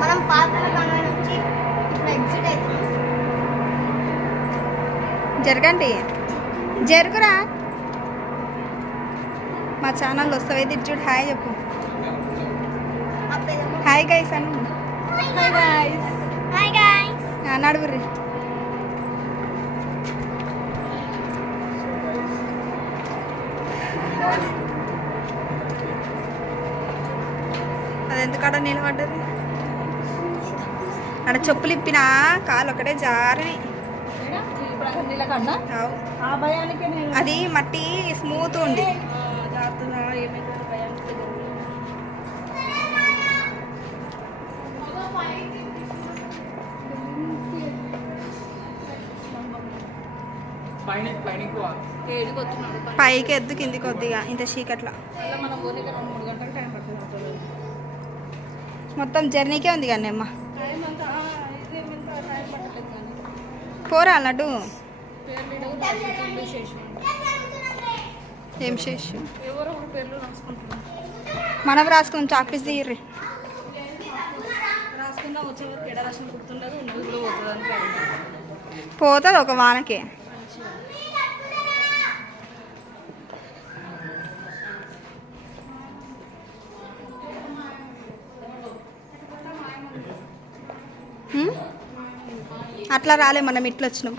మనం పాతల కన్వే నుంచి ఇప్పుడు ఎగ్జిట్ అవుతున్నాం. జరగండి, జరుగురా. మా ఛానల్ వస్తావు చూడు. హాయ్ చెప్పు. హాయ్ గైస్ అను. Hi guys. హాయ్ గైస్ నడువుర్రి. అది ఎందుకడ నిలబడ్డది? అక్కడ చెప్పులు ఇప్పినా కాలు ఒకటే జారి. అది మట్టి స్మూత్ ఉంది. పైకి ఎద్దు కిందికి కొద్దిగా ఇంత చీకట్లా మొత్తం జర్నీకే ఉంది కానీ అమ్మ. పోరా లడ్డు. ఏం చేసి మనం రాసుకుని చాక్పీస్ తీయర్రి. పోతుంది ఒక వానకే. అట్లా రాలే, మనం ఇట్లా వచ్చినాం.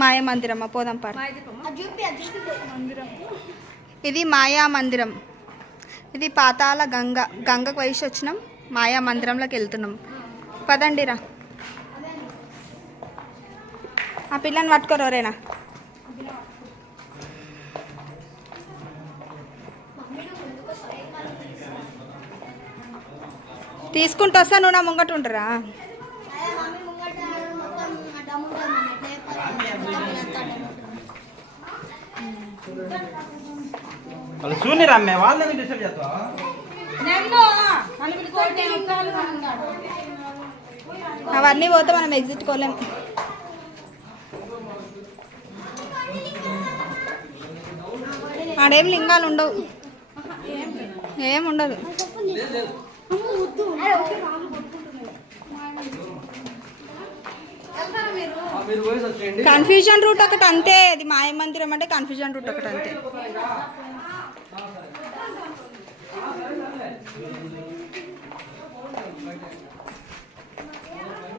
మాయా మందిరమ్మా, పోదాం పారు. ఇది మాయా మందిరం. ఇది పాతాల గంగ. గంగకు వయసు వచ్చినాం, మాయా మందిరంలోకి వెళ్తున్నాం. పదండిరా. ఆ పిల్లని పట్టుకోరేనా? తీసుకుంటూ వస్తా, నువ్వు నా ముంగట ఉంటారా? అవన్నీ పోతే మనం ఎగ్జిట్ కోలేం. ఆడేం లింగాలు ఉండవు, ఏముండదు. కన్ఫ్యూజన్ రూట్ ఒకటి అంతే. అది మాయ మందిరం అంటే కన్ఫ్యూజన్ రూట్ ఒకటి అంతే.